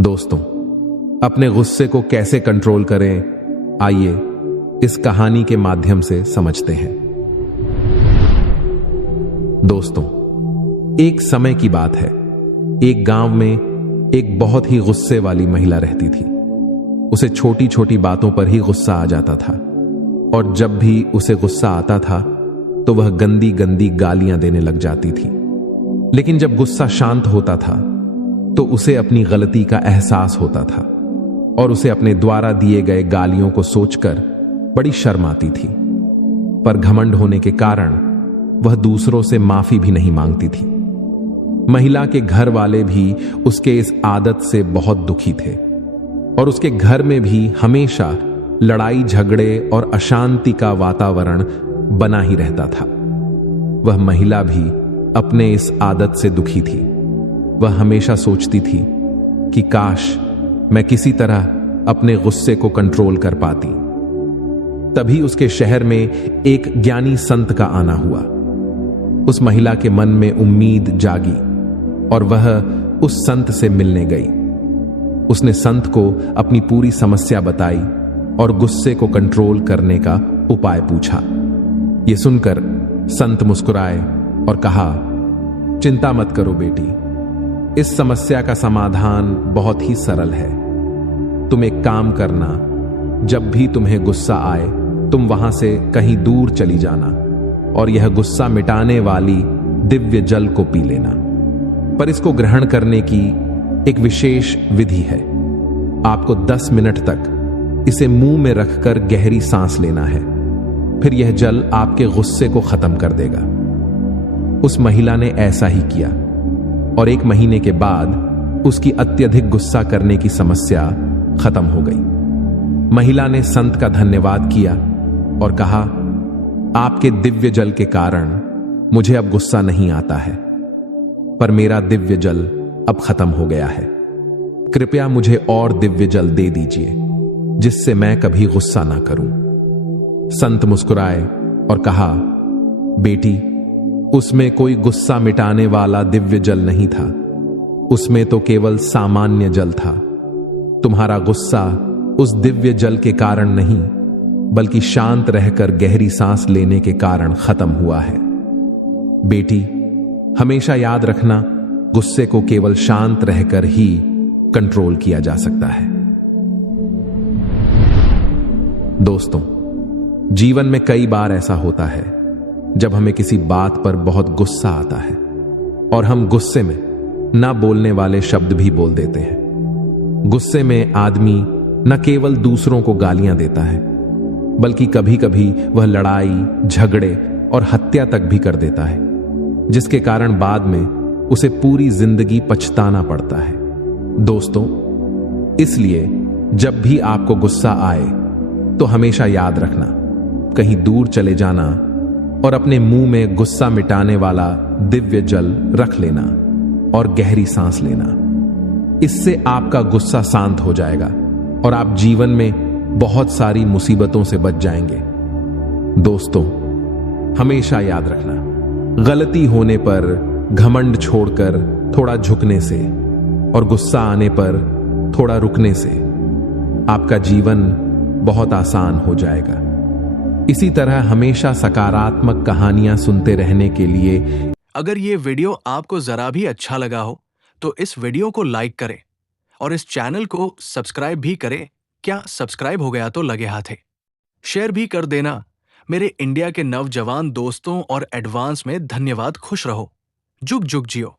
दोस्तों, अपने गुस्से को कैसे कंट्रोल करें, आइए इस कहानी के माध्यम से समझते हैं। दोस्तों, एक समय की बात है। एक गांव में एक बहुत ही गुस्से वाली महिला रहती थी। उसे छोटी छोटी बातों पर ही गुस्सा आ जाता था, और जब भी उसे गुस्सा आता था तो वह गंदी गंदी गालियां देने लग जाती थी। लेकिन जब गुस्सा शांत होता था तो उसे अपनी गलती का एहसास होता था, और उसे अपने द्वारा दिए गए गालियों को सोचकर बड़ी शर्म आती थी। पर घमंड होने के कारण वह दूसरों से माफी भी नहीं मांगती थी। महिला के घर वाले भी उसके इस आदत से बहुत दुखी थे, और उसके घर में भी हमेशा लड़ाई झगड़े और अशांति का वातावरण बना ही रहता था। वह महिला भी अपने इस आदत से दुखी थी। वह हमेशा सोचती थी कि काश मैं किसी तरह अपने गुस्से को कंट्रोल कर पाती। तभी उसके शहर में एक ज्ञानी संत का आना हुआ। उस महिला के मन में उम्मीद जागी और वह उस संत से मिलने गई। उसने संत को अपनी पूरी समस्या बताई और गुस्से को कंट्रोल करने का उपाय पूछा। यह सुनकर संत मुस्कुराए और कहा, चिंता मत करो बेटी, इस समस्या का समाधान बहुत ही सरल है। तुम एक काम करना, जब भी तुम्हें गुस्सा आए तुम वहां से कहीं दूर चली जाना और यह गुस्सा मिटाने वाली दिव्य जल को पी लेना। पर इसको ग्रहण करने की एक विशेष विधि है। आपको 10 मिनट तक इसे मुंह में रखकर गहरी सांस लेना है। फिर यह जल आपके गुस्से को खत्म कर देगा। उस महिला ने ऐसा ही किया, और 1 महीने के बाद उसकी अत्यधिक गुस्सा करने की समस्या खत्म हो गई। महिला ने संत का धन्यवाद किया और कहा, आपके दिव्य जल के कारण मुझे अब गुस्सा नहीं आता है, पर मेरा दिव्य जल अब खत्म हो गया है। कृपया मुझे और दिव्य जल दे दीजिए, जिससे मैं कभी गुस्सा ना करूं। संत मुस्कुराए और कहा, बेटी, उसमें कोई गुस्सा मिटाने वाला दिव्य जल नहीं था। उसमें तो केवल सामान्य जल था। तुम्हारा गुस्सा उस दिव्य जल के कारण नहीं, बल्कि शांत रहकर गहरी सांस लेने के कारण खत्म हुआ है। बेटी, हमेशा याद रखना, गुस्से को केवल शांत रहकर ही कंट्रोल किया जा सकता है। दोस्तों, जीवन में कई बार ऐसा होता है जब हमें किसी बात पर बहुत गुस्सा आता है और हम गुस्से में ना बोलने वाले शब्द भी बोल देते हैं। गुस्से में आदमी न केवल दूसरों को गालियां देता है, बल्कि कभी कभी वह लड़ाई झगड़े और हत्या तक भी कर देता है, जिसके कारण बाद में उसे पूरी जिंदगी पछताना पड़ता है। दोस्तों, इसलिए जब भी आपको गुस्सा आए तो हमेशा याद रखना, कहीं दूर चले जाना और अपने मुंह में गुस्सा मिटाने वाला दिव्य जल रख लेना और गहरी सांस लेना। इससे आपका गुस्सा शांत हो जाएगा और आप जीवन में बहुत सारी मुसीबतों से बच जाएंगे। दोस्तों, हमेशा याद रखना, गलती होने पर घमंड छोड़कर थोड़ा झुकने से और गुस्सा आने पर थोड़ा रुकने से आपका जीवन बहुत आसान हो जाएगा। इसी तरह हमेशा सकारात्मक कहानियां सुनते रहने के लिए अगर ये वीडियो आपको जरा भी अच्छा लगा हो तो इस वीडियो को लाइक करें और इस चैनल को सब्सक्राइब भी करें। क्या सब्सक्राइब हो गया तो लगे हाथ है। शेयर भी कर देना। मेरे इंडिया के नौजवान दोस्तों और एडवांस में धन्यवाद। खुश रहो। जुग जुग जियो।